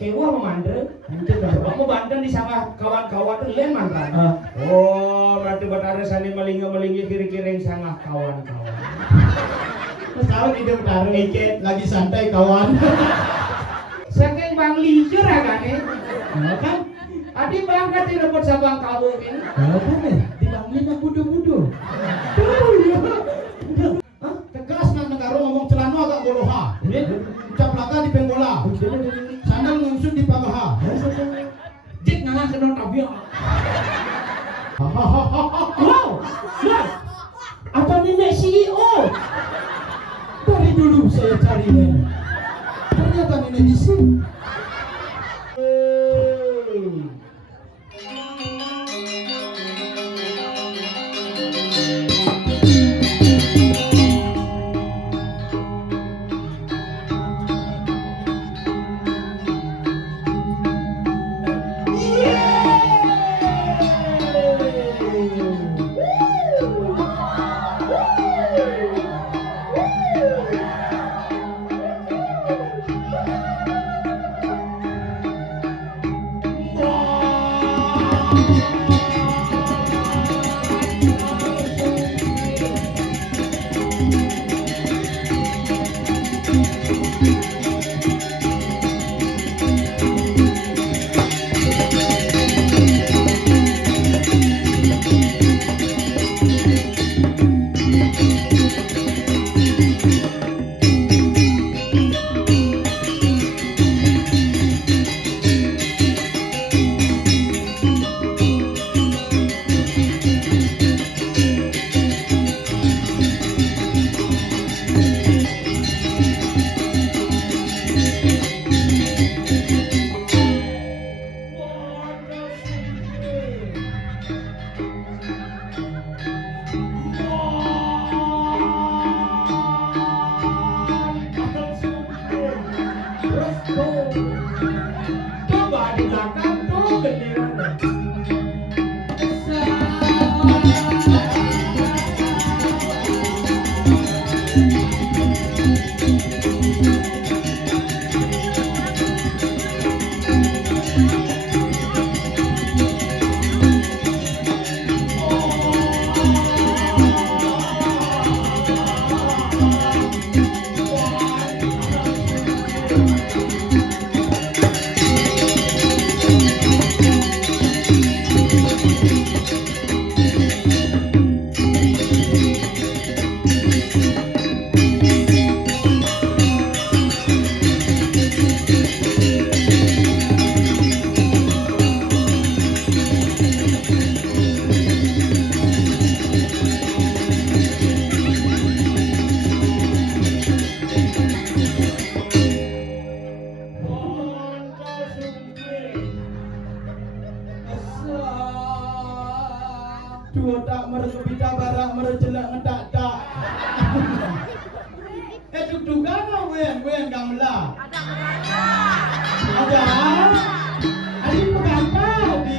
kewa memandre. Coba mau banten di sana kawan-kawan tuh lain mantan. Oh, berarti betara sani melingi kiri-kiri sangat kawan-kawan. Tahu ide betara lagi santai kawan. Saking bang licur agaknya. Kan? Adi bangkat di dapat sabang kabur ini. Apa nih? Dibangun nak budu-budu. Tegas nak negara ngomong celana agak goloha. Ucap laka di penggola. Sandal ngusut di pagaha. Jik ngalah kena tabia. Wow, lihat. Apa nenek CEO? Dari dulu saya cari nenek. Ternyata nenek di sini. Coba di belakang tuh bendera. Dua tak merekepita barang merejelak ngetak tak. Duk-duk kan wen gamla. Ada. Ada pegata di.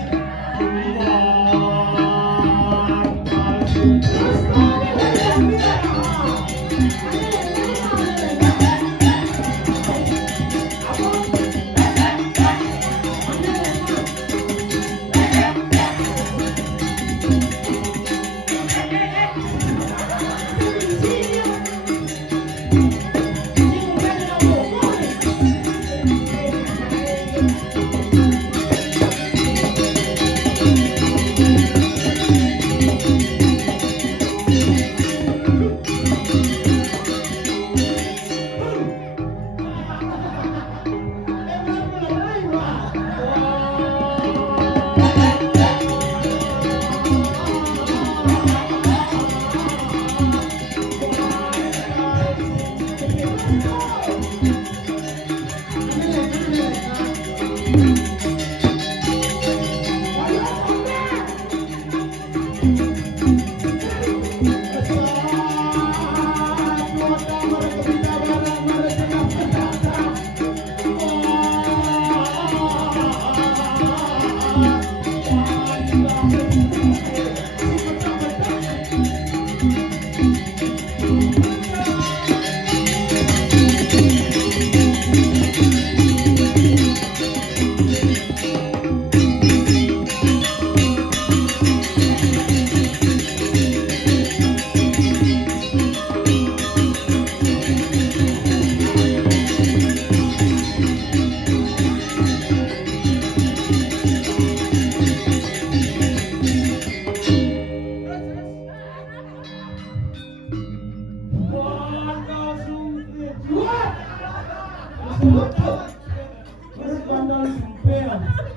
Bandal jumpe.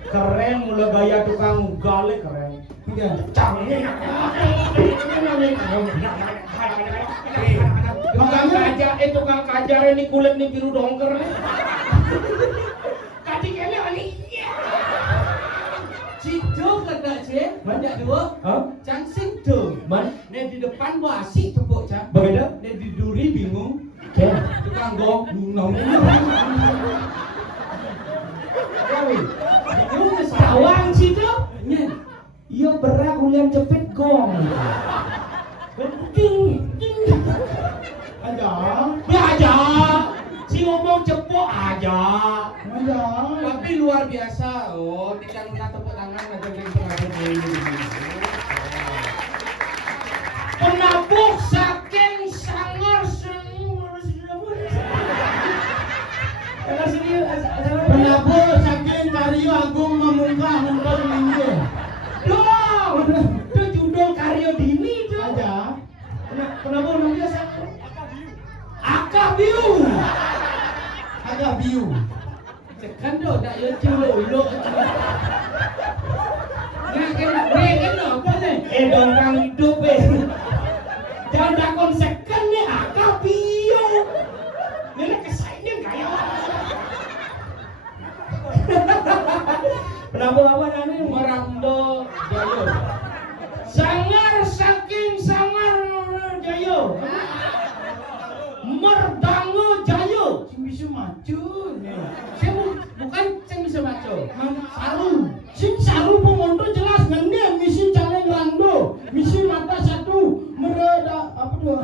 Keren mulai gaya tukang gale keren. Iya. Canggih. Tukang kajar ini kulit nih biru dongker. Kati kene ani. Sido kata je, banyak dua. Hah? Cang sido. Man, Nih di depan gua asik tepuk cang. berbeda? Nih di duri bingung. Oke. Tukang gong nung. Tawang situ. Nih, Iya berak kuliah cepet gong. Ding ding. Aja. Aja. Si ngomong cepok aja. Aja. tapi luar biasa. Oh, tidak kena tepuk tangan macam ini. Penabuk saking sangar Penabur saking karyo agung memungkah mumpul minggir. Loh, itu judul karya dini itu. Aja. Penabuk namanya sangar. Akabiu. Aja biu. Cekan do, tak yo culo. Nah, kan apa nih? Dongkang hidup jangan dakon second nih akabiu. Ini kesainnya gaya. Penabuk apa namanya? Meramdo Jayo. Sangar saking sangar Jayo. Merdango Jayo. Sing bisa maju nih. Saya bukan ceng bisa maco. Saru. Sing saru pemonto jelas ngene misi caleng lando. Misi mata satu mereda apa tuh?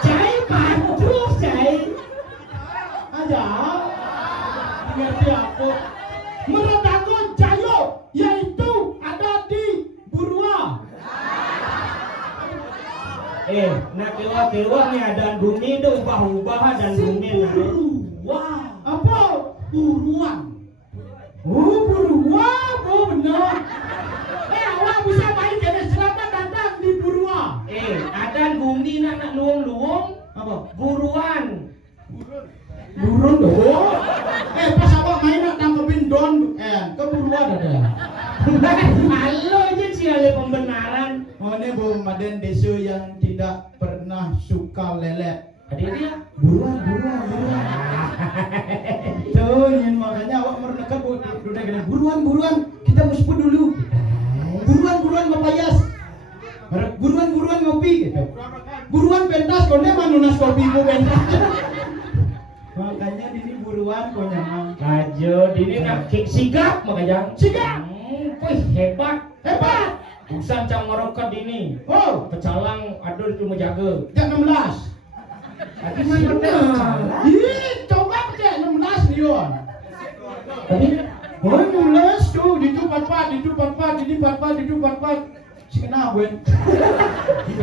Jai bantu Jai. Aja. Ngerti aku. Meredago Jayo yaitu ada di Burua. Nah keluar nih ada bumi itu ubah-ubah dan bumi nah. Wah, apa? Buruan. Oh, Burua, oh benar. Awak bisa main jenis selamat datang di Burua. Ada bumi nak luung-luung Apa? buruan. Burun dong. Pas awak main nak tangkepin don, ke Burua ada. Halo aja sih ada pembenaran. Oh ini Bu Maden Desu yang tidak pernah suka lelet. Ada dia. Buruan. Tuh, nyin makanya awak merenekan Bu dunia gini. Buruan. Kita musput dulu. Buruan ngopayas. Buruan ngopi gitu. Buruan pentas kone manunas kopi bu pentas. Makanya ini buruan konyangan. Kajo dini nak sigap makanya. Sigap. Wih hebat. Usan cang ngerokat dini. Oh, Pecalang aduh itu menjaga. jam 16. Tadi mana pecalang? Ih, coba pecah 16 Leon. Tadi Oh, 16 tuh, di tu pat, di tu pat. Si kena buen.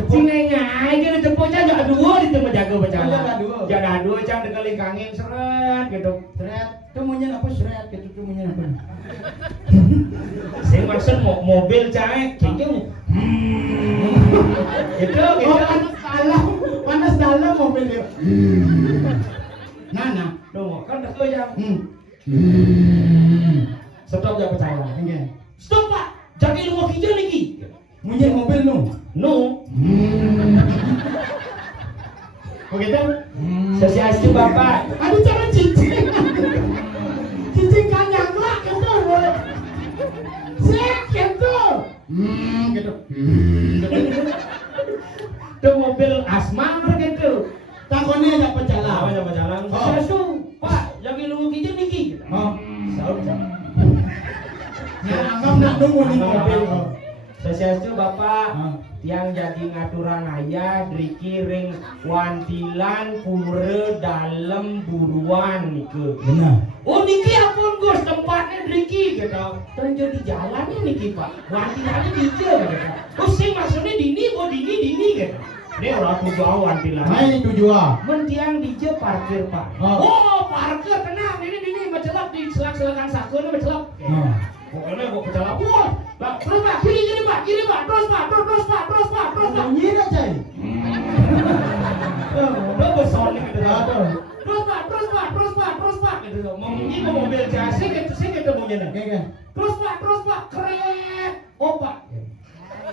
Cinenya aja di tepuknya jangan dua di tempat jaga pecalang. Jangan dua. Jangan dua cang dekeling kangin seret gitu. Seret, tuh munyen apa seret gitu tuh munyen apa. Saya maksud mobil caek gitu. Gitu. Panas dalam mobil dia. Nah. Tuh kan dekel yang Hmm. stop jangan pecalang. Oke. Stop Pak. Jangan lu mau hijau lagi. Munyen mobil nu. No. Begitu? Sosialisasi Bapak. Ada cara cincin. Cincin kan nyaklak gitu. Sek gitu. Gitu. Itu mobil asma gitu. Takonnya ada pejalan. Apa yang berjalan? Oh. Sosialisasi Pak. Jangan lu mau hijau lagi. Oh. Saud. Nah, anggap nak nunggu nih mobil. Oh. Sosialisasi Bapak. Ah. Yang jadi ngaturan ayah driki ring wantilan pure dalam buruan nike. Benar. Oh niki apun Gus tempatnya driki gitu. Dan jadi jalannya niki Pak. Wantilannya dije gitu. Oh sing maksudnya dini gitu. Dia orang tujuan wantilan. Main tujuan. Mentiang dije parkir Pak. Oh parkir tenang ini mencelap di selak-selakan sakun mencelap. Pokoknya gua kecelap. Wah, terus Pak, kiri Pak, terus Pak. Bunyi aja. Lo besar nih gitu. Aduh. Terus Pak. gitu. Ini mau mobil jasa gitu sih gitu punya nih. Oke. Terus pak, keren. Opa.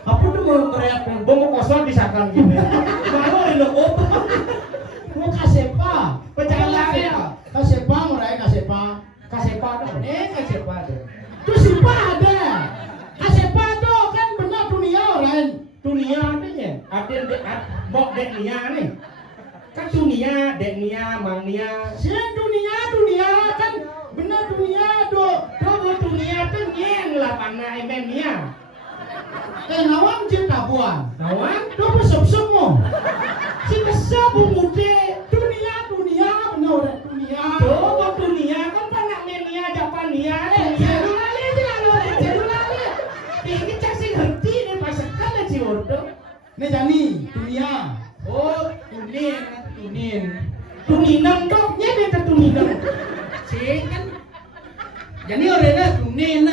Apa tuh mau kreat Bomo kosong disakan gini. Baru ini opa. mau kasepa. Pecalang ya. Kasepa murai kasepa. Kasepa dong. Kasepa dong. Tuh sipa ada. Kasepa tuh kan benar dunia orang. Dunia adanya. Ada bok dek nia nih. Kan dunia, dek nia, mang nia. Si dunia kan benar dunia do. Tuh dunia tuh nyeng lah pana emen nia. Nawang cinta buan. Nawang Do besok semua. si besar mude. Dunia benar dunia. Tuh dunia kan pana menia Japania nih. Celulale celulale celulale. Tinggi cak sih ngerti nih pas sekali sih ordo. Nih Jani dunia. Oh, tunin. Tuninang dong, nyebe tuninang. Si kan. Jadi orangnya tunin.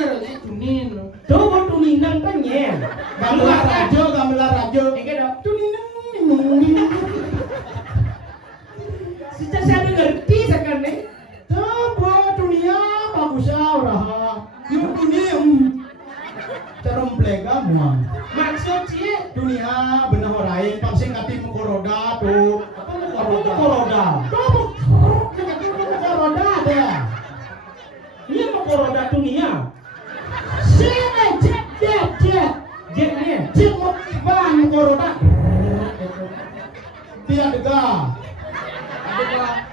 Coba tuninang kan nyeng. Gamelan rajo. Ike dong. Tuninang. Sejak saya ngerti sekarang nih. Coba dunia bagus aura. Yuk dunia. Carom plega mua. Maksud sih, Dunia benar orang pangsing kati mukoroda tuh. apa mukoroda? Tuh mukoroda ada. Iya mukoroda dunia. Jet. Jetnya. Jet mau bang mukoroda. Dia dega.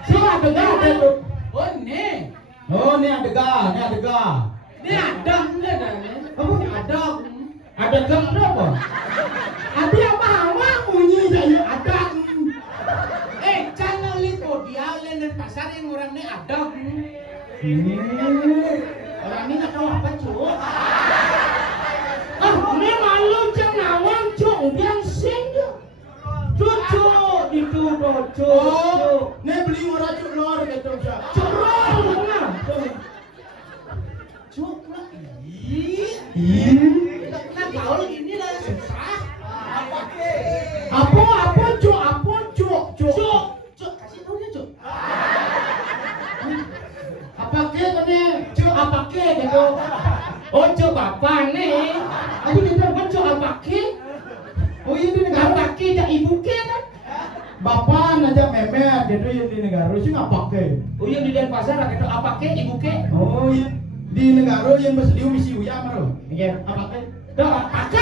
Siapa dega tuh? Oh, nih. Oh ini adega. Ini ada. Apa? Ada gem berapa? Ada apa? Awak bunyi saya ada. Channel itu dia dan pasar yang orang ini ada. Orang ini nggak tahu apa cuy. Ini malu cang nawang cuy, biang sing cucu itu cucu. Oh, ini beli murah cuk lor gitu cak. Curang lah. Cuk lah. Nah gaul gini lah susah. Apa cuk? Cuk, kasih tahu dia cuk. Apa ke tadi? Cuk apa ke gitu? Oh cuk apa nih? Ayo kita Cuk apa ke? Oh iya di negara. Apa ke jak ibu ke kan? Bapak aja memer gitu yang di negara sih nggak pakai. Oh yang di Denpasar lah gitu apa ke ibu ke? Oh iya di negara yang bersediu misi uya maro. Iya. Apa ke? Dah apa?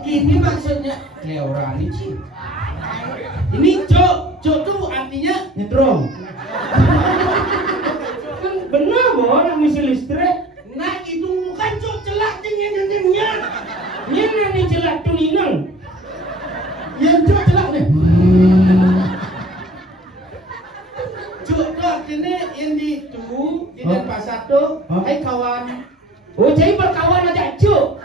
Gini maksudnya Leorani sih. Ini cok tuh artinya Nyetrum. Kan benar boh orang misi listrik. nah itu bukan cok celak tingnya. Ini nih celak tuninang. Yang cuk celak nih. Cok tuh artinya yang di Denpasar tuh, Hah? hai kawan. Oh jadi berkawan aja cuk.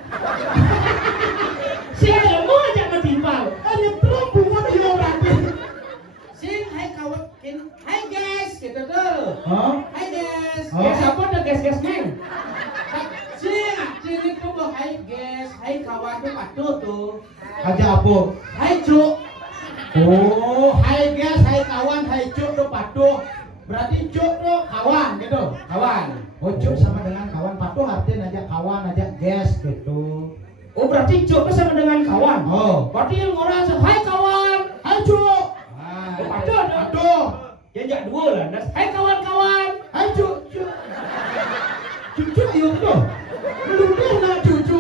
Saya mau aja ketimpal. Nyetrum bunga dia orang. Sing hai kawan, hai guys, gitu tuh. Hah? Hai guys. Oh. Gas apa tuh gas neng? Sing itu tuh hai guys, hai kawan tuh patuh tuh. Aja apa? Hai cok. Oh, hai guys, hai kawan, hai cuk tuh patuh. Berarti cuk tuh kawan gitu. Kawan. Oh, cuk sama dengan kawan, patuh artinya aja kawan aja guys gitu. Oh berarti cuk sama dengan kawan. Oh, Berarti yang orang hai kawan. hai cuk. Oh patuh ada. Patuh. Ya jak dua lah. Hai kawan-kawan. Hai cuk. Cuk yuk tuh. Belum nak cucu.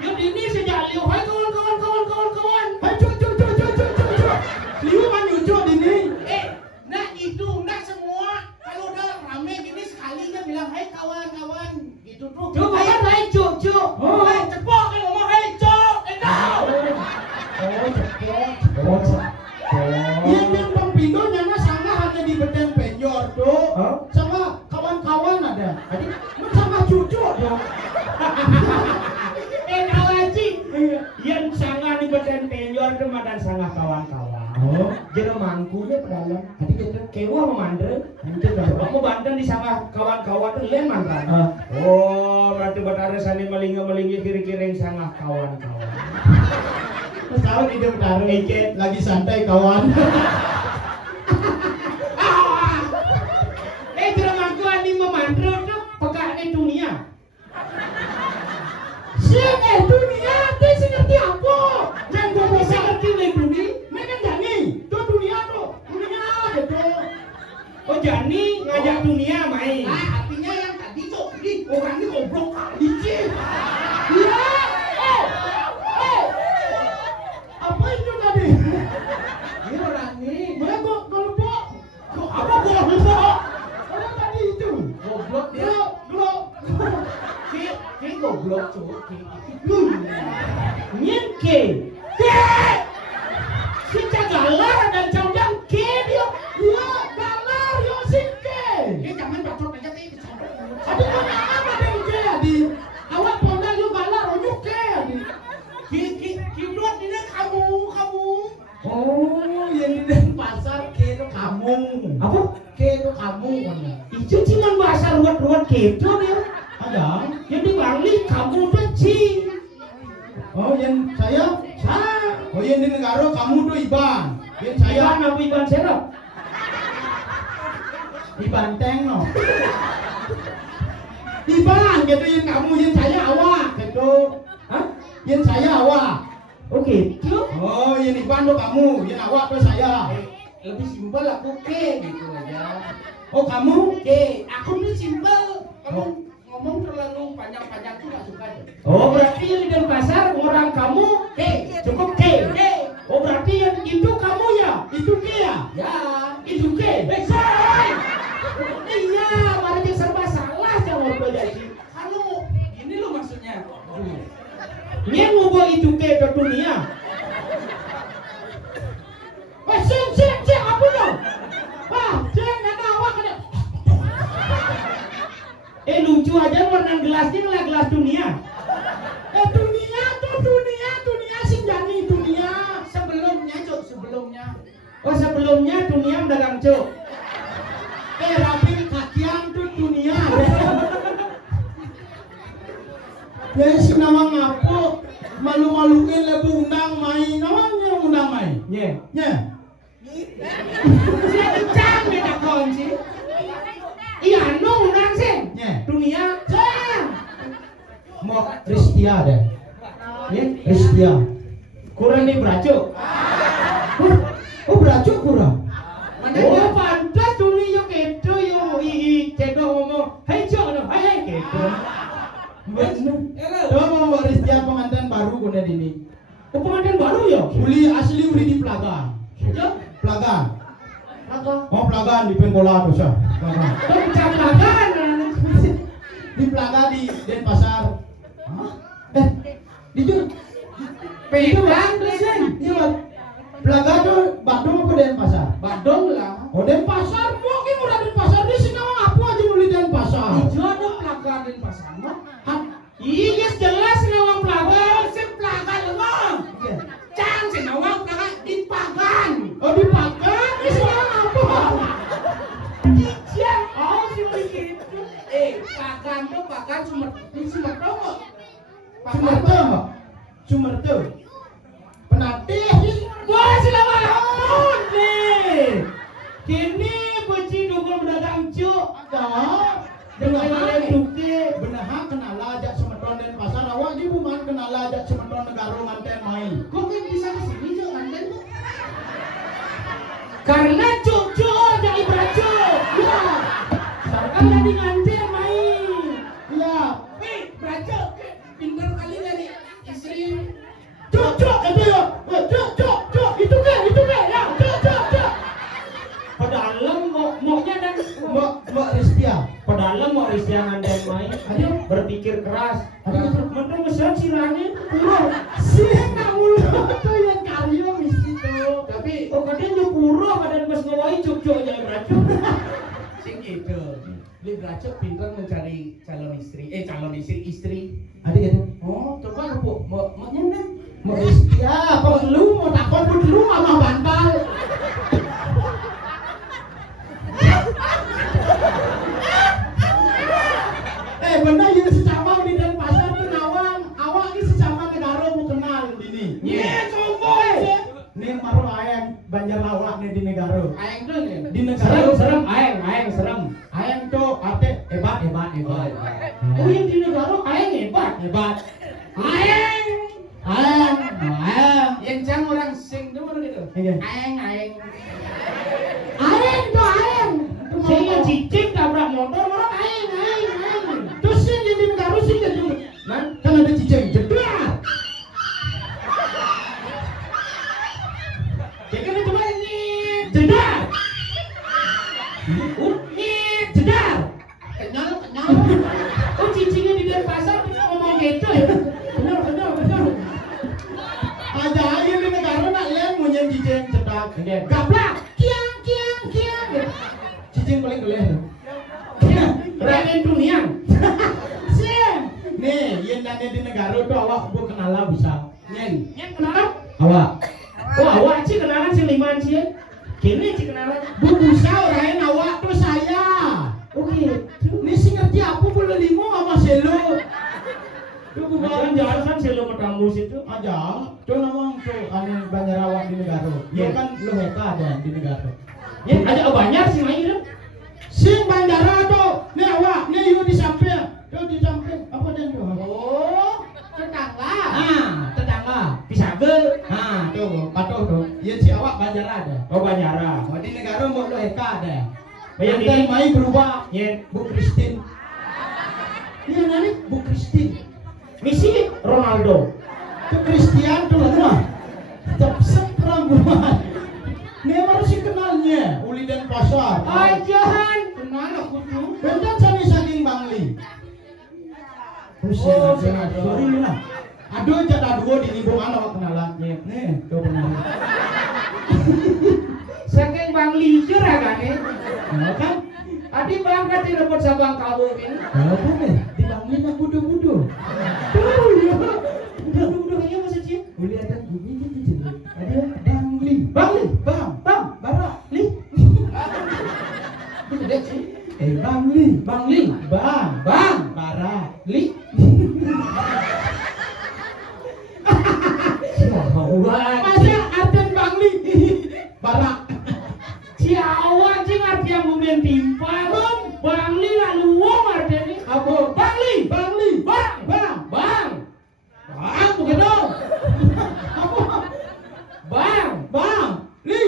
Yuk ini sejak liu. Hai kawan-kawan. Hai cuk. Liu man cucu ini. Nah itu, nah semua kalau udah rame gini sekali aja bilang hai kawan-kawan gitu tuh. Cuk bukan hai cuk. Oh. Hai cepok kan ngomong hai cok. Yang pembindonya mah sama hanya di beten penyor tuh. Hah? Sama kawan-kawan ada. Jadi sama cucu dong. Kawaci. Yang sangat di beten penyor itu dan sangat kawan-kawan. Oh. Jero mangkunya pedalam. Jadi kita Kewa memandre. kita Kamu banten di sangat kawan-kawan itu lain mantan. Ah. Oh berarti batara sani malingi kiri-kiri sangat kawan-kawan. Pesawat hidup taruh lagi santai kawan. Terang aku ani memandro tuh pekak di dunia. Siapa dunia? Dia sih ngerti apa? Yang gua bisa ngerti di dunia, mereka jani. Tuh dunia gitu. Oh jani ngajak dunia main. Artinya yang tadi tuh, ini orang ini goblok kali sih. Iya. Apa itu tadi? Ini orang ini Mereka goblok. Apa goblok? Apa tadi itu? goblok dia. Goblok. Si goblok cuy. Nyengke. Si cagalar dan caudang ke dia. Dia galar yo singke. Dia jangan bacot aja kayak kecabut. Adi punya apa deh ke adi? Awak pondal yo galar yo ke adi. Kidot ini kamu. Oh, yang di Denpasar ke itu kamu. Apa? Ke itu kamu kan. Itu cuma bahasa ruwet-ruwet gitu dia. Ada. Yang di Bali kamu tuh ci. Oh, yang saya. Oh, yang di negara kamu tuh Iban. Yang saya Iban apa Iban Serap? Iban Teng no. Iban gitu yang kamu, yang saya awak gitu. Hah? Yang saya awak. Oke, itu Oh, yang Iban tuh kamu, yang awak tuh saya. Lebih simpel aku ke gitu aja. Oh, kamu? Aku ini simpel. Kamu ngomong terlalu panjang-panjang tuh gak suka deh. Oh, berarti yang di Denpasar orang kamu cukup ke. Oh, berarti yang itu kamu ya? Itu ke ya? Ya. Itu ke. Iya, berarti serba salah jangan belajar. Kalau ini lo maksudnya. Dia ngubah itu ke dunia. Sing, apa dong? Wah, jangan awak kena. Lucu aja warna gelasnya lah gelas dunia. Dunia sing jani dunia. Sebelumnya, Cuk, sebelumnya. Oh, sebelumnya dunia dagang cuk. Rapi kakian tuh dunia. Ya si nama ngapo malu-maluin lebu undang main namanya undang main. Nye. Ya. Siapa cang beda kunci? Iya, undang sih. Nye. Dunia cang. Mau Ristia deh. Ya, Ristia. kurang nih beraco. Oh beracuk kurang. Oh, pantas dunia gitu yo. Cedo ngomong, "Hei, cok, no, hei, gitu." Coba mau Ristia pengantin baru kuda ini. Oh, pengantin baru ya? Asli uli di Pelagan. Ya, Pelagan. apa? Oh Pelagan di Penggola tuh sah. Pelagan. Oh, kecamatan. Di Pelagan di Denpasar. Hah? Di Jur. Pegang sih. Iya. Pelagan tuh Bandung apa Denpasar? Badong lah. Oh Denpasar, mungkin udah Denpasar di sini apa aja uli Denpasar. Ijo ada pelagarin pasar mah. Iya jelas nawang pelagan, sing pelagan lemah. Cang sing nawang pelagan di pagan. Oh di Pagan, di sini apa? Ijen, oh si begitu. Pagan tuh pagan di Sumatera kok. Sumerta mbak? Sumerta. Penatih. Wah selamat ampun nih. Kini beci dukul berdagang cuk. Dengan lain duke. Benahan kenal lajak Sumatera Denpasar. Awak di bukan kenal lajak Sumatera negara nganten main. Kok kan bisa kesini Cuk nganten tuh? Karena cuk jadi beracuk. Ya. Sarkan jadi ngantin main. Iya. Beraco, pintar kali dari istri. Cuk itu ya. Cuk itu ke ya. Cuk. Padahal maunya dan Mbak Ristia. padahal mau Ristia dan main. Ayo berpikir keras. Menurut besar sirane puro. Sih kamu tuh yang karyo mesti tuh. Tapi Oh kadang nyepuro kadang pas ngawai cuk jadi beracuk. sing gitu. Dia beraco pintar mencari calon istri. Adik. Oh, coba lu mau nyeneng. Mbak Ristia, apa lu mau takon dulu sama bantal? Bener yang secama di Denpasar tuh nawang. Awak ini secama negara mau kenal ini. Iya, coba nih di negara. Aing tuh nih. Di negara Serem, aeng serem. ayam tuh arte hebat. Oh yang di negara aeng hebat. Aeng. Yang jang orang sing tuh mana gitu. Iya. Aing. Aeng tuh aeng. Saya yang cicing tabrak motor orang aeng. Terus sih di negara sih jadi. Nah, Kan ada cicing jedar. jadi itu mah ini jedar. Jedar. Kenyal. Oh cicingnya di Denpasar bisa ngomong gitu ya. Benar. Ada aja di negara nak lihat punya cicing jedar. Gaplak. Kiang. Cicing paling geleh. Raden dunia. Nih, yang nanya di negara tuh awak gua kenal bisa. Nyen. Yang kenalan? Awak. Oh awak sih kenalan si Liman sih. Kini sih kenalan. Bu bisa orain awak tuh saya. Oke. Ini sih ngerti aku boleh limo sama selo. Tuh gua Jangan kan selo ketemu situ. aja. Tuh namang tuh aneh banyak awak di negara. Ya kan lo heka ada di negara. Ya ada banyak sih main. Sing bandara tuh, nih awak, nih yuk di samping, apa dan tuh? Oh, tetangga. Tetangga. Bisa ge. Tuh, patuh tuh. Iya si awak bandara ada. Oh Banyara. Oh, di negara mau lo heka ada. Bayang Dan ini. main berubah. Ya. Bu Christine. Iya nani. Bu Christine. Misi Ronaldo. Tuh Christian tuh lah. Tepsek perempuan. Nih baru sih kenalnya, Uli dan Pasar. Ajahan. Kenal aku tuh. Bentar saking Bangli. Oh, Sorry lah. Aduh, jatah dua di lingkungan awak kenalan. Nih, tuh benar. Saking Bang Lijur agak nih. Kan? Adi berangkat di rebut Sabang Kabur ini. Apa nih? Di Bangli mah budu-budu. Udah kayaknya masa sih. Uli ada bumi gitu. Ada Bangli. Bangli. Bang, Barak. Li. Udah sih. Bangli. Bangli. Bang, Barak. Li. Masa Arden Bangli. Barak. Siawa sih arti yang bumen timpal. Bangli lalu wong arti ini. Apa? Bangli. Bang. Bukan dong. Apa? Bang. Li.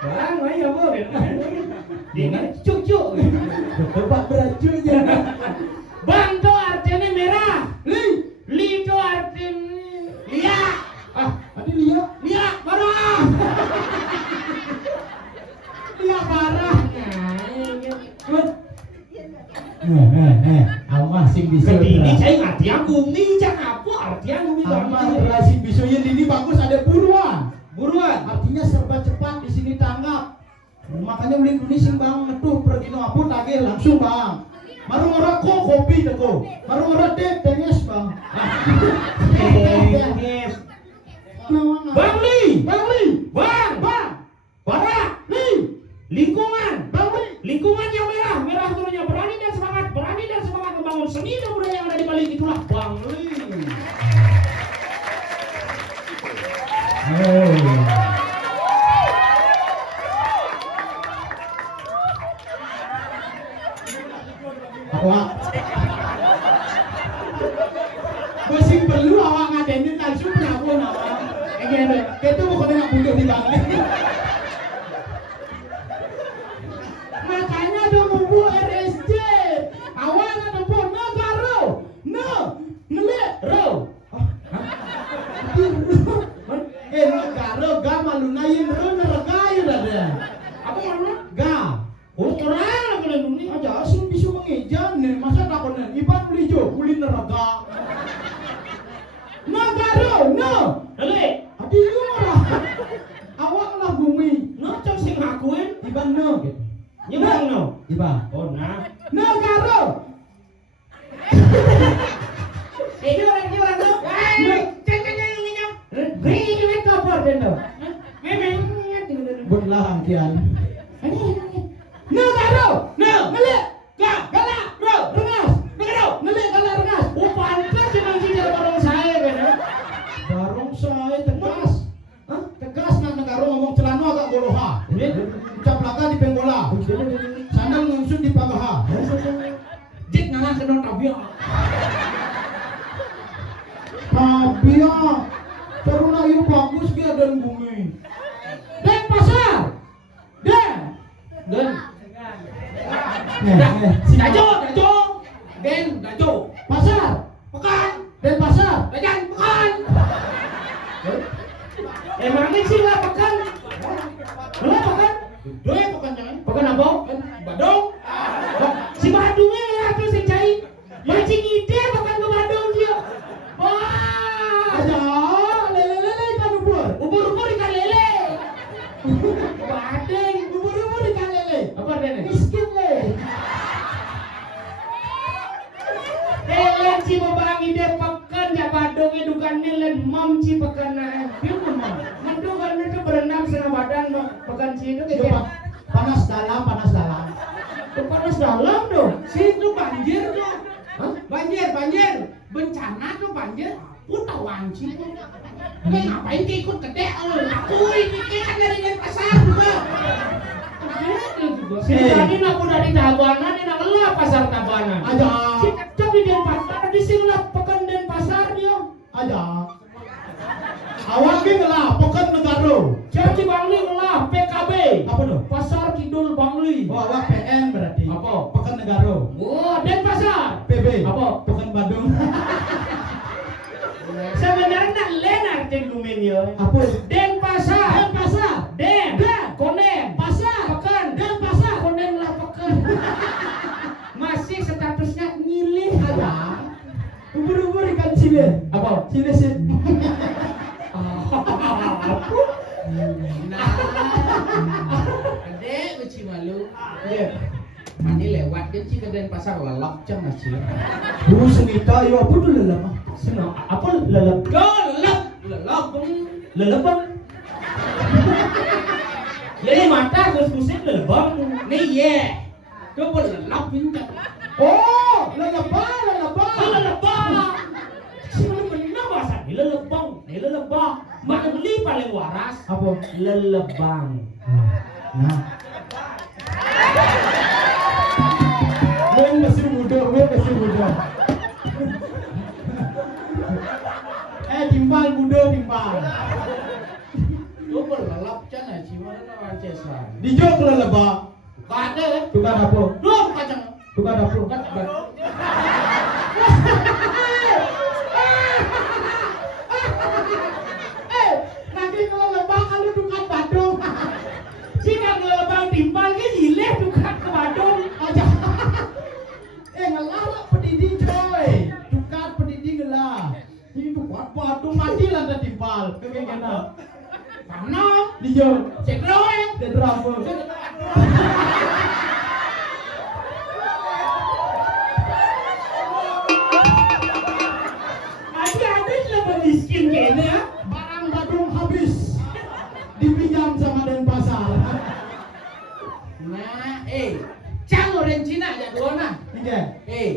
Bang, main apa? Dengan cucu. Tebak beracunya. Bang tuh artinya merah. Li. Li tuh artinya lia. Adi lihat. Lia parah. Lihat parah. Nah, Almah sing bisa. Kedini saya ngerti yang bumi cak apa arti yang bumi Almah relasi bisunya ini bagus ada buruan. buruan. Artinya serba cepat di sini tanggap. Makanya beli kuning sing bang ngetuh pergi no apa tagih langsung bang. Baru ngerokok kopi teko. Baru ngerokok tenges bang. Bang Li. Bang. Barak. Li. Lingkungan. Lingkungan yang merah turunnya berani dan semangat membangun seni dan budaya yang ada di balik itulah Bang Li. Awak. Besi perlu awak ngadenin langsung penabun awak. Kita bukan nak bunuh di Bangli. Makanya ada buku RSJ. Awak ada pun negara. Ngelek ro. Negara ga malunayin ro neragayu dah. Apa maksudnya? Ga. Orang apa yang dunia? Aja sing bisa mengejan nih masa takonan iban beli jo kulin neraga. Negara, Lele, adi lu marah. Awak lah bumi. cok sing ngakuin. Iban gitu. Nyebang no. Iban. Oh nah. Negara. Ini orang tuh. Cengkanya yang minyak. Ini kapor dan tuh. Memang. Bunlah angkian. Negara. Ngelek. Galak. Rengas. Ngelek galak rengas. Oh pantas sih nanti dari barang saya kan. Barong saya tegas. Pagoloha. Caplaka di Penggola. Sandal ngusut di Pagaha. Jik ngangah kena tabia. Tabia. Teruna yu bagus dia dan bumi. Den pasar. Den. Si Dajo. Den Dajo. Pasar. Pekan. Dan pasar. Dajan pekan. Emangnya sih lah pekan. Lah pekan. Doi pekan jangan. Pekan apa? Badung. Si Badungnya lah tuh si Cai. Mancing ide pekan ke Badung dia. Wah. Aja lele ikan Ubur ikan lele. Badeng. ubur ikan lele. Apa Den? Miskin le. Elen si babang ide pekan ya Badung edukan nilen mam si pekan na. Dia mam. Mandu kan itu berenang setengah badan pekan si itu kayak Panas dalam. panas dalam dong. Situ banjir tuh. Hah? Banjir. Bencana tuh banjir. Putawan sih. Ngapain dia ikut gede? Aku ini kan dari Denpasar juga. Si tadi aku dari Tabanan, ini nak lah pasar Tabanan. Aja. Si kecap di Denpasar, di sini lah pekan Denpasar dia. Aja. Awak ke ngelah pekan negara. Jadi Bangli lah PKB. Apa tuh? Pasar Kidul Bangli. Oh, awak PN berarti. Apa? Pekan negara. Wah, Denpasar. PB. Apa? Pekan Badung. Sebenarnya nak lenar cengkumin ya. Apa? Denpasar. Den. Konen. Pasar. Pekan. Denpasar. Konen lah pekan. Masih statusnya nyilih Aja. Ubur ikan cile. Apa? Cile sih. Nah, gede beci malu. Iya. Mani lewat kan sih ke Denpasar lelap cang masih. Dulu senita yo apa dulu lama? Senang. Apa lelep? Lelap. Lelepan. Jadi mata gus-gusin lelebang. Nih ye. Tuh pun lelap bintang. Oh, lelebang. Lelebang. Sini benar bahasa ini lelebang. Ini lelebang. Bangli paling waras. Apa? Lelebang. Nah. Gue masih muda. Timbal muda. Tuh pun lelap cang sih mana lawan Cesar. Dijo ke lelebang. Kade. Tukar dapur. Duh kacang. Tukar dapur. Nanti kalau lebang kalau tukar Badung. Jika kalau lebang timbal ke hileh tukar ke Badung. Aja. Ngelah pedidi coy. Tukar pedidi ngelah. Itu kuat Badung mati lah dah timbal. Kena. Karena Dijo. cekroe. Dan dapur. Ada lebih miskin kayaknya. Barang Badung habis. Dipinjam sama Denpasar. Nah, cang orang Cina aja dua nah. Iya.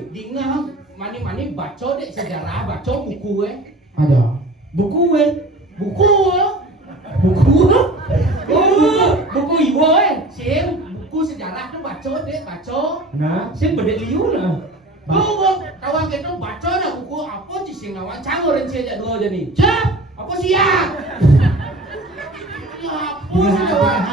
Dinga mani baca dek sejarah, baca buku Ada. Buku. Buku ibu Sim, buku sejarah tuh baca dek, baca. Nah, saya bedek liu lah. Bu, kawan kita baca dah buku apa sih sing lawan cang orang Cina aja dua aja nih. Cep, apa siap?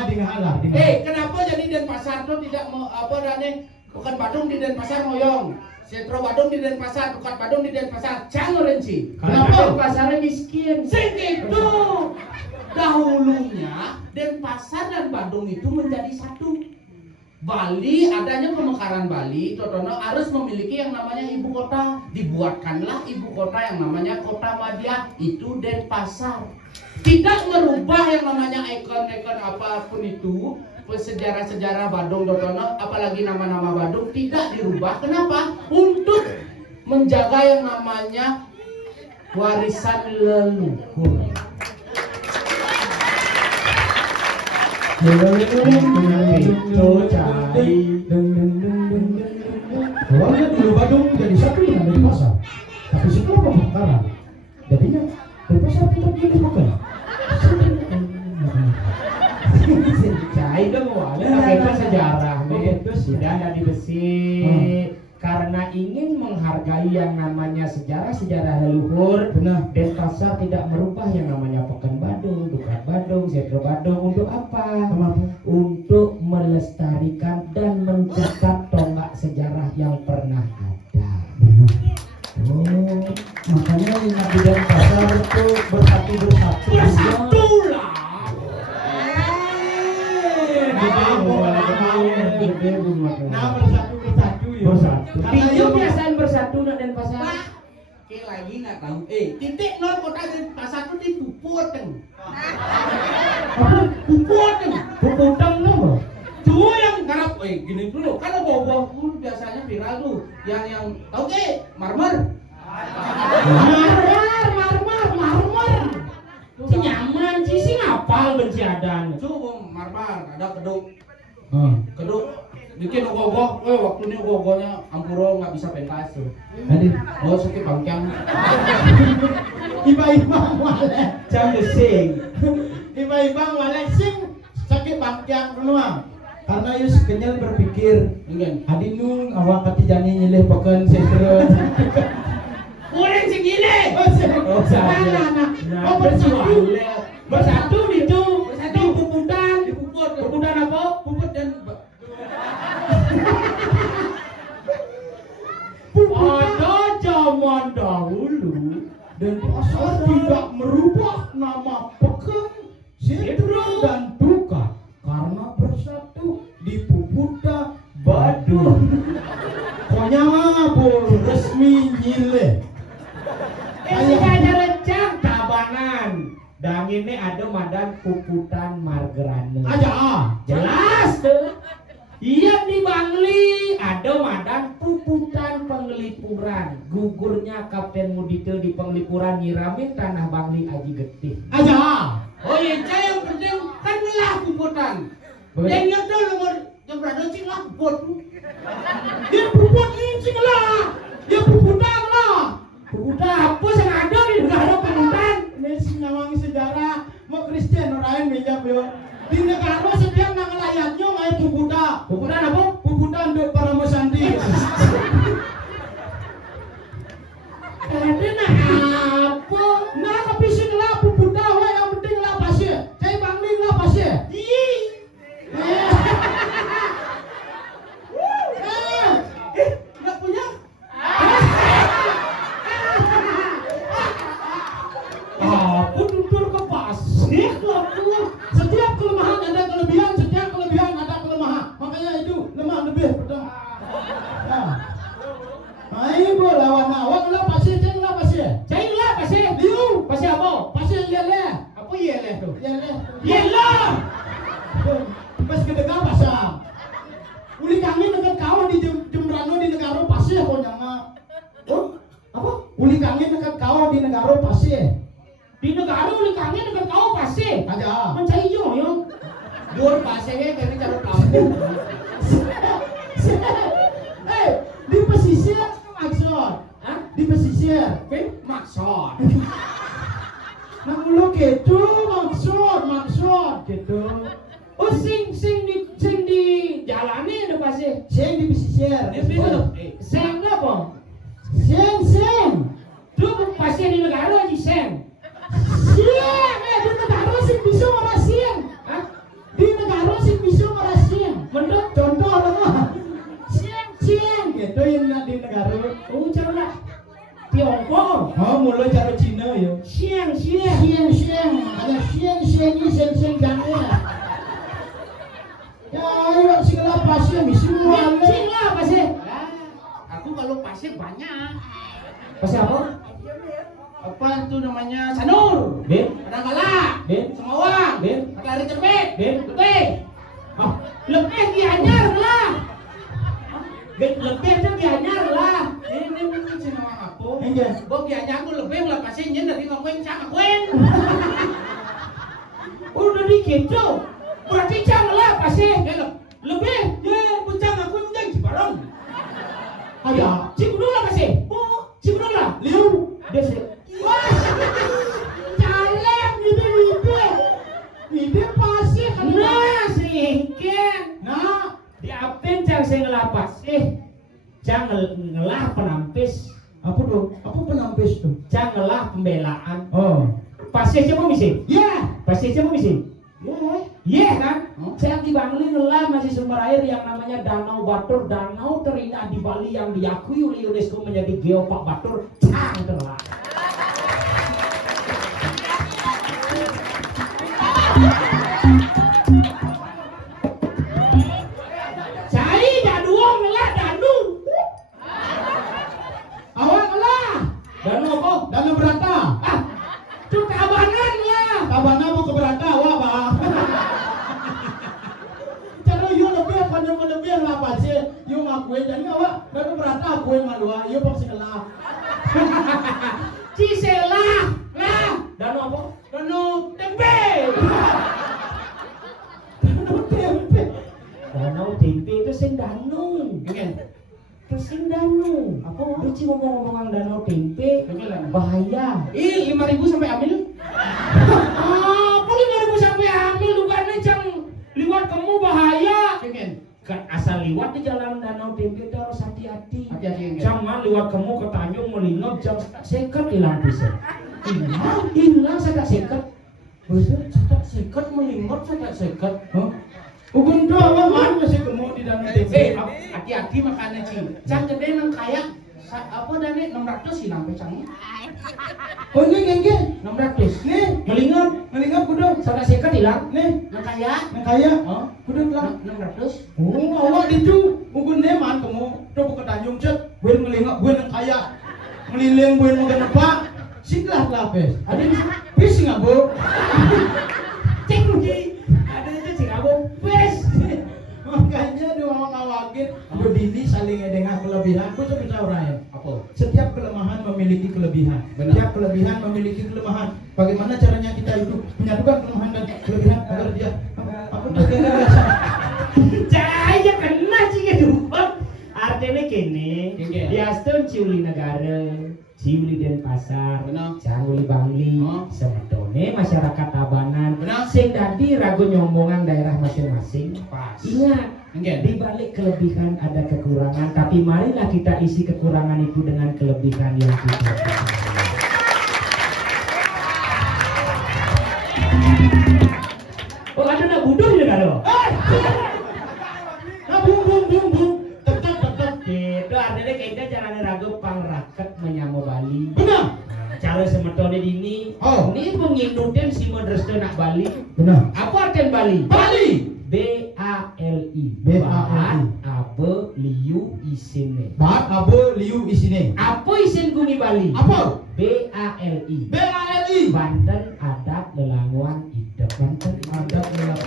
Dengar. Kenapa jadi Denpasar tuh tidak mau apa dane? Bukan Badung di Denpasar moyong. Sentro Badung di Denpasar, bukan Badung di Denpasar. Cang Renci. Kenapa pasarnya miskin? Sing itu. Dahulunya Denpasar dan Badung itu menjadi satu. Bali adanya pemekaran Bali, Totono harus memiliki yang namanya ibu kota. Dibuatkanlah ibu kota yang namanya Kota Madya, itu Denpasar. Tidak merubah yang namanya ikon-ikon apapun itu, sejarah-sejarah Badung Totono, apalagi nama-nama Badung tidak dirubah. Kenapa? Untuk menjaga yang namanya warisan leluhur. Orangnya dulu Badung jadi satu dengan Denpasar. Tapi setelah pemekaran, jadinya Denpasar tetap jadi bukan. Cai dong wala Nah, pakai nah, sejarah nah. nih. Bagus ya. Dan ada di besi. Karena ingin menghargai yang namanya sejarah-sejarah leluhur, Benar. Denpasar tidak merubah yang namanya Pekan Badung, Dukat Badung, Sentro Badung. Untuk apa? Kenapa? Untuk melestarikan dan mencatat tonggak sejarah yang pernah ada. Oh, makanya ingat di Denpasar itu bersatu. Bersatu lah. Nah, bersatu ya. Bersatu. Karena Itu yang biasaan bersatu nak Denpasar. Pak, kayak lagi nggak tahu. Titik nol kota Denpasar itu dipuput kan. Puput kan. Puputang no. Tuh yang garap, gini dulu. Kalau bawa biasanya viral tuh, yang tahu ke marmer. Marmer. Si nyaman sih sih ngapal benciadan. Tuh marmer, ada keduk, Oh, bikin ogoh, waktunya ogohnya ampuro nggak bisa pentas tuh. tadi Oh sakit bangkang. iba-ibang wale. Jam besing. Iba-ibang wale sing sakit bangkiang semua. Karena yus kenyal berpikir, Dengan adinung awak kati jani nyilih peken sentro. kurang segini. Oh saja. Oh, bersatu. Bersatu itu. Bersatu. Puputan. Dipuput. Puputan apa? Puput dan Pada zaman dahulu Denpasar tidak merubah nama Pekan, Sentro dan Dukat karena bersatu di Puputa Badung. Pokoknya pun resmi nyileh. ada rencang tabanan. Dan ini ada madan puputan margerane. Aja. Jelas tuh. Iya di Bangli ada madan puputan penglipuran. Gugurnya Kapten Mudito di penglipuran nyiramin tanah Bangli aji getih. Aja. oh iya, yang penting kan lah puputan. Yang nyoto nomor yang berada cing lah puput. Dia puput ini lah. Dia puputan lah. Puputan apa yang ada di negara puputan? Ini sinawang sejarah mau Kristen orang minyak yo. Di negara setiap nang layaknya main puputa. Puputan apa? Puputan untuk para musandi. Ada nak apa? Nah tapi sing lah puputa wae yang penting lah pasir. Cai Bangli lah pasir. Nggak punya. Apa tutur ke pasir lah tuh. Setiap kelemahan ada kelebihan, setiap kelebihan ada kelemahan. Makanya itu lemah lebih betul. Nah. Ayo lawan awak lah pasir, ceng lah pasir. Cai lah pasir. Liu, Pasir apa? pasir lele. Apa iya leh tuh? Lele. Yelah. Pas kedengar pasang. Uli kami dekat kau di Jembrano di negara pasir kau nyama. Oh, apa? Uli kami dekat kau di negara pasir. Di negara uli kangen dengan kau pasir. Aja. Mencari yoyong. Dur pasirnya kayak cara pelampung. Eh, di pesisir maksud. Hah? Di pesisir. Maksud. Nah lu gitu maksud gitu. Oh, sing di jalani ada pasir. Sing di pesisir. Dia bilang, Seng apa? Sing. Tuh pasir di negara aja seng. Sing. Di negara sing bisa orang sing. Hah? Di negara sing bisa orang sing. Menurut Contoh apa? Sing gitu yang di negara. oh cara Tiongkok. Oh mulai cara Cina ya. Siang. Siang. Ada siang jangan. Ya ayo segala pasir misi mulai. Sing lah pasir. Lah, aku kalau pasir banyak. Pasir apa? Apa itu namanya? Sanur. Ben. Kadang-kala. Ben. Semawang. Ben. Matahari terbit. Ben. Lebih. Ah, lebih dianyar lah. Ben lebih tu dianyar lah. Ini mungkin senawang aku. Enggak. Gua biasanya aku lebih lah pasirnya dari ngakuen cak ngakuen. Udah gitu. Berarti jangan lah pasir. Lebih. Ya, puncak aku yang Cibarong. Ada. Cibudul lah pasir. Oh, Cibudul lah. Liu. Dia sih. Wah. Calem gitu. Ide Ya pasir kan. Nah, singkin. Nah, Diapin cang sing ngelapas. Cang ngelah penampis. apa tuh? Apa penampis tuh? Cang ngelah pembelaan. Oh. Pasir siapa misi? Ya. Pasir siapa misi? Iya kan? Oh. Cang di Bangli ngelah masih sumber air yang namanya Danau Batur, danau terindah di Bali yang diakui oleh UNESCO menjadi Geopark Batur. Cang telah. Cai daduong ngelah danu. Awak lah. Danu apa? Danu berata. Ah, itu kabanan lah. Tabana mau ke berata awak bang. Cara you lebih apa yang lebih lah pasir. You ngakui jadi awak danu berata aku yang malua. You pasti lah. Cisela lah. Danu apa? Danu tempe. Danu tempe. Danau tempe itu sing danu. Oke. Itu sing danu. Apa Uci ngomong-ngomongan danau tempe bahaya. 5.000 sampai ambil. Apa 5.000 sampai ambil bukannya cang liwat kamu bahaya. Oke. Kan asal liwat di jalan danau tempe itu harus hati-hati. Hati-hati. Jangan liwat kamu ke Tanjung Melingap jam sekat hilang bisa. Hilang sekat sekat. Buset, sekat sekat melingkut sekat sekat. Hah? Ukun tuh awak mana masih kemu di danu tempe. Hati-hati makannya cing. Cang gede nang kayak apa dane 600 sih sampai cang. Oh ini gengge. 600. Nih Melingap melingap kudu. sekat sekat hilang. Nih Nang kayak yang kaya. oh Kudu lah. 600. Oh, awak itu ukun neman kamu tuh ke Tanjung cet. Gue ngelingap gue yang kaya. Ngeliling gue mau genepak. Siklah lah pes. Ada di sana. Pes nggak bu? Cek Uci. Ada itu sih kamu. Wes. Makanya dia mau ngawakin. Udah dini saling dengan kelebihan. Gue tuh bisa orang. Apa? Setiap kelemahan memiliki kelebihan. Benar. Setiap kelebihan memiliki kelemahan. Bagaimana caranya kita hidup menyatukan kelemahan dan kelebihan agar dia aku tuh kena rasa. Cahaya kena sih gitu. Artinya kene. Kene. Di Aston ciuli negara. Ciuli Denpasar, Benar. Ciuli Bangli, Oh. sebetulnya masyarakat Tabanan, Benar. sing dadi ragu nyomongan daerah masing-masing. Pas. Ingat, Oke. di balik kelebihan ada kekurangan, tapi marilah kita isi kekurangan itu dengan kelebihan yang kita punya. Oh, ada nak buduh ya kado? Nah, bung bung bung bung. Tetap. Itu artinya kita caranya ragu pangraket menyamu Bali. Benar. Nah, cara semetone dini, Oh. ini mengindutin si Modresto nak Bali. Benar. Apa artian Bali? Bali. B-A-L-I. B-A-L-I. Bahat, abe, liu, isine. Bahat abe liu isine. Apa isin kuni Bali? Apa? B-A-L-I. BALI. Banten adat lelanguan hidup. Banten Adat lelang.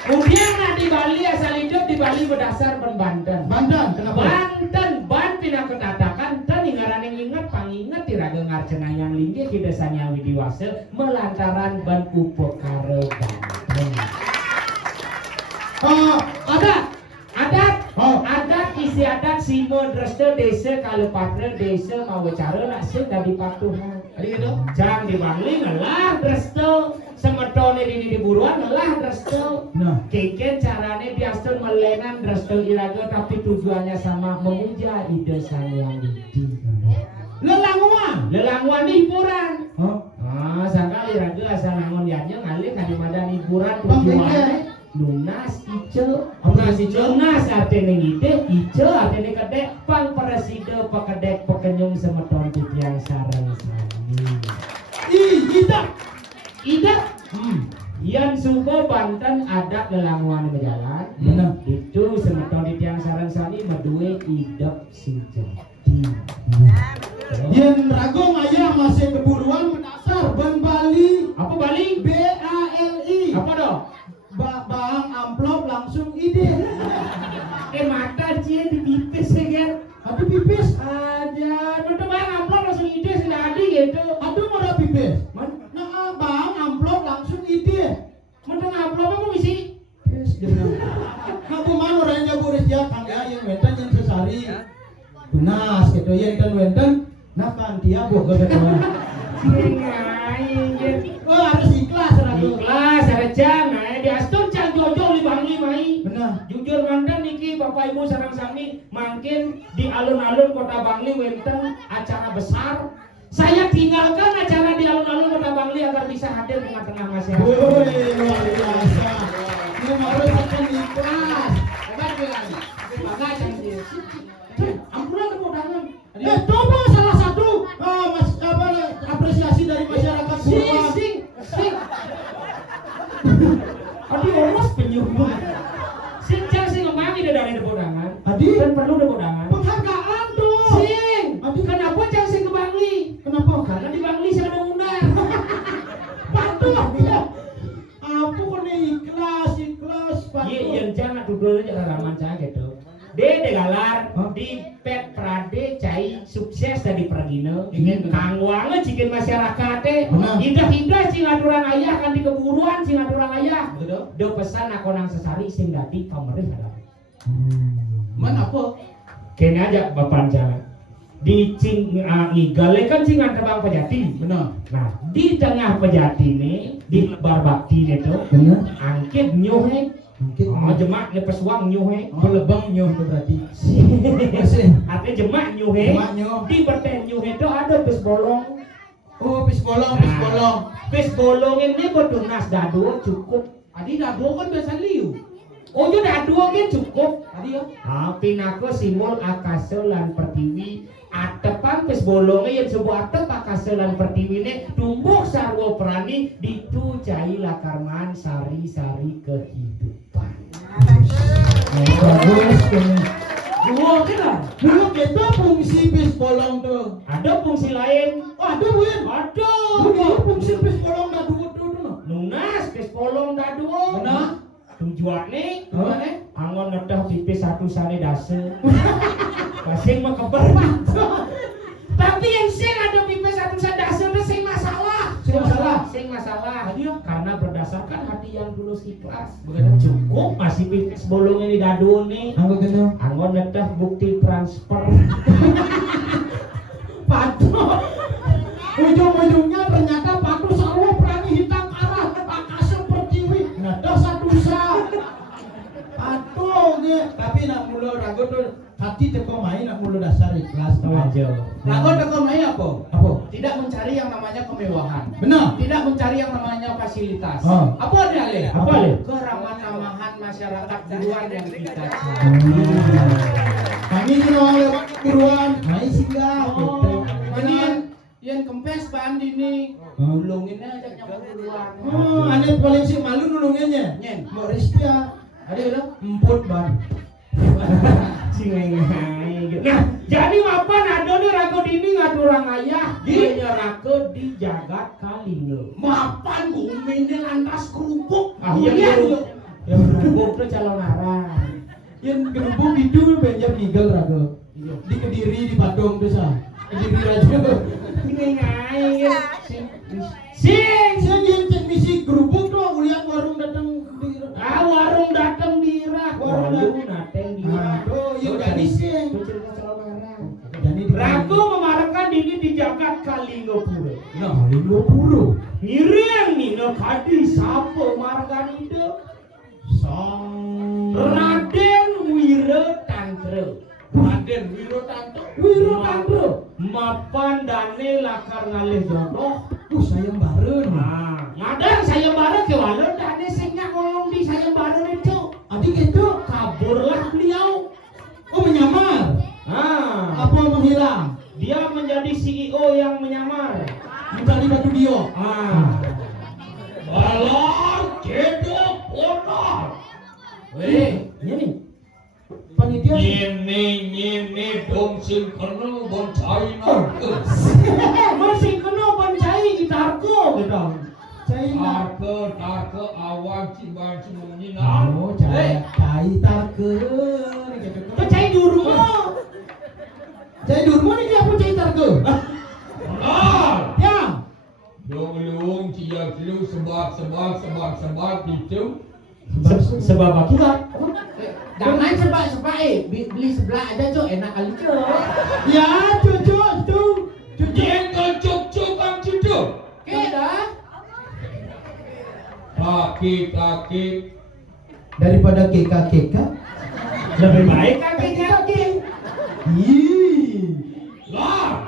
Kemudian nak di Bali asal hidup di Bali berdasar ban Banten. Banten. Kenapa? Banten ban pindah ketatakan dan ingaran yang ingat pangingat tiraga ngarcena yang linggih di desanya widiwase melantaran ban upekare Banten. Adat Oh. adat isi adat simo dreste desa kalepatre desa mawacara nak sing dari patuhan. Ada gitu? Jang di Bangli ngelah dreste semetone di buruan ngelah dreste. Nah. Keken carane biasa melenan dreste iraga tapi tujuannya sama memuja ide sang yang widi. Lelanguan. Lelanguan hiburan. Oh. Sangka iraga asal nangon yanya ngalih kadimadan hiburan Bang, tujuannya lunas ijo. Lunas ijo. Lunas artinya ngide, ijo artinya kedek pang preside pekedek pekenyung semeton titiang sarang sani. Ida. Ida Yan suko Banten adat lelanguan berjalan. Benar. Itu semeton titiang sarang sani medue idep sujati. Yen rago ayah masih keburuan mendasar ban Bali. Apa Bali? BALI. Apa dong? Bang amplop langsung ide. Mata cie dipipis ya kan? Aduh pipis. Aja, nutup bang amplop langsung ide sudah adi gitu. Aduh mau pipis. Man, Nah bang amplop langsung ide. mentung amplop apa misi? Yes, ngaku mana orangnya boris ya kang ya yang wenten yang sesari. Tunas gitu ya dan wenten. Nah kan dia buat ke depan. Cie ngai, Oh harus ikhlas ragu. ikhlas sarejang di astun cang jojo li bangli mai. Benar. Jujur mandan niki Bapak Ibu sareng sami mangkin di alun-alun Kota Bangli wenten acara besar. Saya tinggalkan acara di alun-alun Kota Bangli agar bisa hadir di tengah-tengah masyarakat. Woi, luar biasa. Ini harus akan ikhlas. Hebat bilang. Bangga cantik. Ampunan tepuk tangan. Coba salah satu apresiasi dari masyarakat Buruan. Sing. Adi oros penyumbang. Sing ngemangi dari tepuk tangan. Adi, Dan perlu tepuk tangan. penghargaan dong. Sing. Adi, Kenapa cang sing ke Bangli? kenapa? Karena di Bangli saya ada undang. Patuh ya. Aku kan ikhlas, patuh. Iya, yang jangan duduk aja raraman saya gitu. De galar di pet prade cai sukses dari pergina. Kang wange cikin masyarakat teh. Benar. Indah-indah cing aturan ayah kan di keburuan cing aturan ayah. Betul. Do pesan akonang sesari sing dadi pamerih ada. Man apa? Kene aja bapak jalan. Di cing ngigale kan cing terbang pejati. Benar. Nah, di tengah pejati nih, di barbakti itu, Benar. angkit nyohe. Mungkin Jemak ne pesuang nyohe. belebang nyoh itu berarti. Artinya jemak nyohe. Jemak nyoh. Di berten nyohe itu ada pis bolong. Oh, pis bolong. Pis bolong ini bertunas dadu cukup. Adi dado kan biasa liu. Oh, yo dadu kan cukup. Adi ya. Pinako simul akase lan pertiwi. Atepan pis bolongnya yang sebuah atep akase lan pertiwi ini tumbuh sarwa perani ditu cai lakarman sari-sari kehidupan. Bagus. Dua kan? Dulu kita fungsi pis bolong tuh. Ada fungsi lain. Oh, ada Win. Ada. Dulu fungsi pis bolong dah dulu dulu. Nunas pis bolong dadu. Benar. Tujuannya Gimana? angon nedah pipis satu sari dase. Pasing mah keber. Tapi yang sing ada pipis satu sari dase itu sing masalah. Sing masalah. Karena berdasarkan hati yang tulus ikhlas. Cukup masih pipis bolong ini dadu nih. Anggo geno. Angon nedah bukti transfer. Patuh. Ujung-ujungnya ternyata patuh sarwa perani hitam arah akase pertiwi. Nah, dah satu sa. Patuh ge. Tapi nak mulu rago tuh hati teko main nak mulu dasar ikhlas tahu aja. Lagu teko mai apa? Apa? Tidak mencari yang namanya kemewahan. Benar. Tidak mencari yang namanya fasilitas. Oh. Apa dia Ale? Apa, Le? Keramah-tamahan masyarakat Buruan yang kita cari. Kami kena lewat Buruan. Mai singgah. Oh, ini yang kempes pan ini. Ulungin aja nyamuk Buruan. Oh, aneh paling sih malu nulunginnya. Nyen. Mau Rizkia. Ada udah? Emput ban. Nah, jadi mapan ada nih rago dini ngaturang ayah di nyerake di jagat kalinge. Mapan guminya lantas kerupuk. Yang kerupuk tuh calon arang. Yang gerubuk itu benjam nigel rago. Di Kediri di Badung tuh sah. Kediri raja. Sing. Saya yang cek misi gerubuk tuh lihat warung datang di. Warung datang di Irak. Warung datang di Irak. Aduh, yang jadi sing. Itu cerita calon arang. Jadi di Rago memamerkan diri di jagat Kalingapura. Nah, 50. Ngiriang nih kadi sapa margan ide. Sang Raden Wiratantra. Raden Wiratantra. Wiratantra. Mapan dane lakar ngalih jodoh. Sayang bareng. Nah, ngadang saya bareng ke walau dane singnya ngomong di saya bareng itu. Adik itu Kaburlah beliau. oh menyamar. Apa menghilang? Dia menjadi CEO yang menyamar. Bukan di Batu Dio. Balon cedok ponor. Weh, Ini Panitia. Nyene dong sing kena boncai narke. masih kena bencai gitarku gitu. China. Tarke awan ciban semunyinan. Oh, cai tarke. Bencai dulu. Cai durmo ni dia pun cai tarke. Ah, Ya. dong luung cia lu sebab itu. Sebab akibat. jangan sebak-sebak beli sebelah aja cok enak kali cok. Ya, cucu tu. Jangan cuk-cuk ang cucu. Oke dah. kaki. Daripada keka. Lebih baik kaki-kaki. Ih. Lah,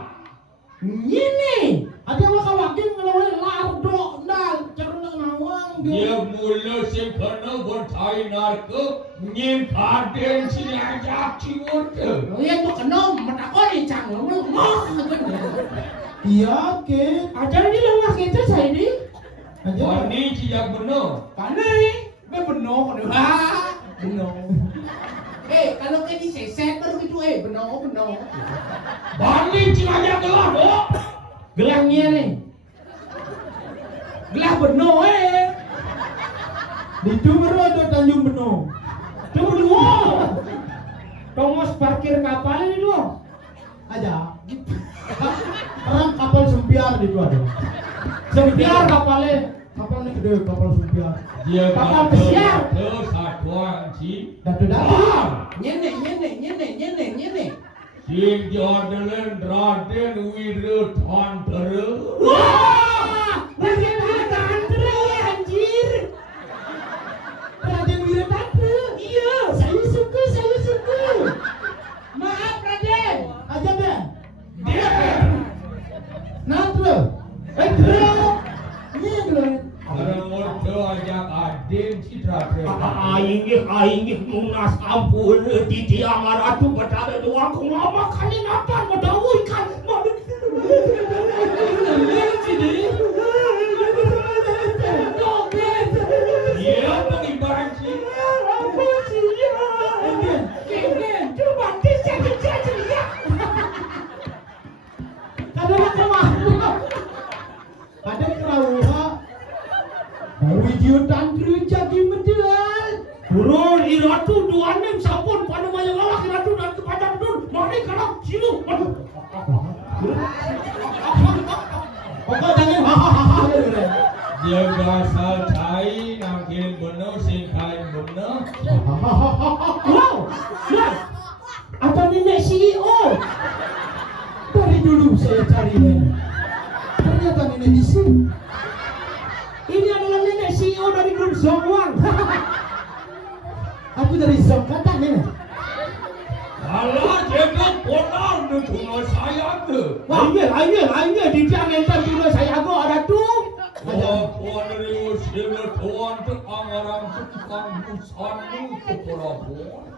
Ini. Ada wakawakin ngelawan lardo dan cerna ngawang dia mula sing kena bertai narko nyim kaden sini ajak ciwot. Yang tuh kena metakoni cang ngomong. Iya ke. Ajar di lengah kita saya ini. Aja. Wani ciyak bener. Pandai, beno beno. Kalau kayak diseset baru gitu beno. Wani ciyak gelah dok. Gelangnya nih. Gelah beno Di Jumero ada Tanjung Beno. Coba dua. Thomas parkir kapal ini dua. Aja. Orang kapal sempiar di dua dong. Sempiar kapalnya. Kapalnya gede, kapal sempiar. Dia Kapal pesiar. ke satuan ci. Datu. Nyene. Sing jodelen Raden Wiratantara. Wah! Raden Wiratantara anjir. Raden Wiratantara. Iya, saya suka. Maaf Raden. Aja deh. Dia Natra. Bro. Ini dulu. orang ordo ajak aden citra. Aing munas ampun titi amaratu betara doang kumama kali natan bedawui kan. Dia pengibaran ci. Coba dicari ya. Kadang kemah. Kadang kerawuha. Video tantri jadi medal. Burun iratu duanem sampun pada mayang lawak iratu dan kepada bedul. Mari kalau silu. Pokok jangan hahaha. Dia berasal cai nangkin bener sing kain bener. Wow. Nah. Atau nenek CEO. Dari dulu saya cari nenek. Ternyata nenek di sini. Ini adalah nenek CEO dari grup Zongwang. Aku dari Zongkata nenek. Alah jaga ponal tu cuma saya tu. Ayo, di jangan juga saya aku ada tuh. Oh, puan dari usia tuan tu angaran tukang busan tu kepala puan.